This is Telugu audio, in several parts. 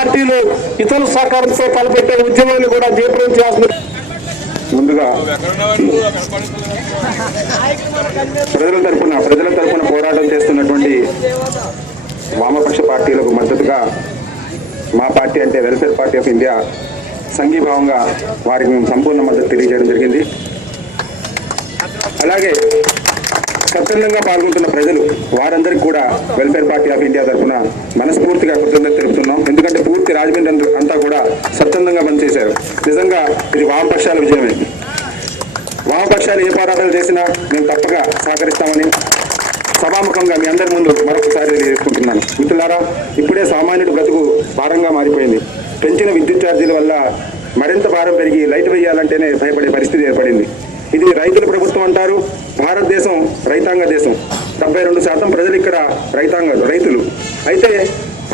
పార్టీలు ఇతరుల సహకారంతో తలపెట్టే ఉద్యమాన్ని కూడా జయప్రదం చేయాల్సింది. ముందుగా ప్రజల తరపున పోరాటం చేస్తున్నటువంటి వామపక్ష పార్టీలకు మద్దతుగా మా పార్టీ అంటే వెల్ఫేర్ పార్టీ ఆఫ్ ఇండియా సంఘీభావంగా వారికి మేము సంపూర్ణ మద్దతు తెలియజేయడం జరిగింది. అలాగే స్వచ్ఛందంగా పాల్గొంటున్న ప్రజలు వారందరికీ కూడా వెల్ఫేర్ పార్టీ ఆఫ్ ఇండియా తరఫున మనస్ఫూర్తిగా కృతజ్ఞత తెలుపుతున్నాం. ఎందుకంటే పూర్తి రాజమండ్రి అంతా కూడా స్వచ్ఛందంగా పనిచేశారు. నిజంగా ఇది వామపక్షాల విజయమే. వామపక్షాలు ఏ పోరాటాలు చేసినా మేము తప్పక సహకరిస్తామని సభాముఖంగా మీ అందరి ముందు మరొకసారి తెలియజేసుకుంటున్నాను. మిత్రులారా, ఇప్పుడే సామాన్యుడి బ్రతుకు భారంగా మారిపోయింది. పెంచిన విద్యుత్ ఛార్జీల వల్ల మరింత భారం పెరిగి లైట్ వేయాలంటేనే భయపడే పరిస్థితి ఏర్పడింది. ఇది రైతుల ప్రభుత్వం అంటారు. భారతదేశం రైతాంగ దేశం. 72% ప్రజలు ఇక్కడ రైతులు. అయితే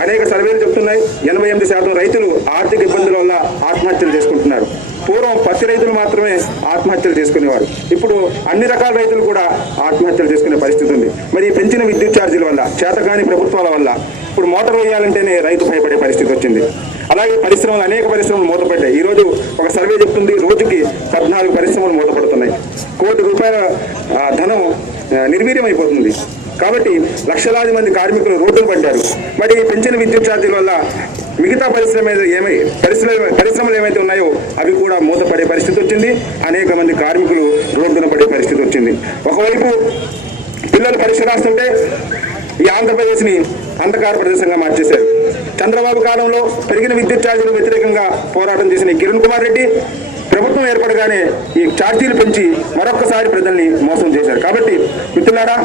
అనేక సర్వేలు చెప్తున్నాయి 88% రైతులు ఆర్థిక ఇబ్బందుల వల్ల ఆత్మహత్యలు చేసుకుంటున్నారు. పూర్వం పత్తి రైతులు మాత్రమే ఆత్మహత్యలు చేసుకునేవారు. ఇప్పుడు అన్ని రకాల రైతులు కూడా ఆత్మహత్యలు చేసుకునే పరిస్థితి ఉంది. మరి పెంచిన విద్యుత్ ఛార్జీల వల్ల, చేతకాని ప్రభుత్వాల వల్ల ఇప్పుడు మోటార్ వేయాలంటేనే రైతు భయపడే పరిస్థితి వచ్చింది. అలాగే అనేక పరిశ్రమలు మూతపడ్డాయి. ఈరోజు ఒక సర్వే చెప్తుంది రోజుకి 14 పరిశ్రమలు మూతపడుతున్నాయి. కోటి రూపాయల ధనం నిర్వీర్యం అయిపోతుంది. కాబట్టి లక్షలాది మంది కార్మికులు రోడ్డును పడ్డారు. మరి పెంచిన విద్యుత్ ఛార్జీల వల్ల మిగతా పరిశ్రమలు ఏమైతే ఉన్నాయో అవి కూడా మూతపడే పరిస్థితి వచ్చింది. అనేక మంది కార్మికులు రోడ్డున పడే పరిస్థితి వచ్చింది. ఒకవైపు పిల్లలు పరీక్ష రాస్తుంటే ఈ ఆంధ్రప్రదేశ్ని అంధకార ప్రదేశంగా మార్చేశారు. చంద్రబాబు కాలంలో పెరిగిన విద్యుత్ ఛార్జీలకు వ్యతిరేకంగా పోరాటం చేసిన కిరణ్ కుమార్ రెడ్డి ప్రభుత్వం ఏర్పడగానే ఈ ఛార్జీలు పెంచి మరొకసారి ప్రజల్ని మోసం చేశారు. కాబట్టి మిత్రులారా,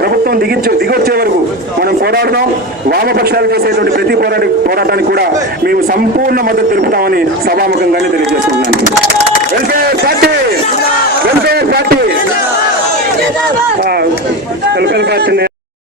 ప్రభుత్వం దిగొచ్చే వరకు మనం పోరాడదాం. వామపక్షాలు చేసేటువంటి ప్రతి పోరాటానికి కూడా మేము సంపూర్ణ మద్దతు తెలుపుతామని సభాముఖంగానే తెలియజేసుకుంటున్నాను.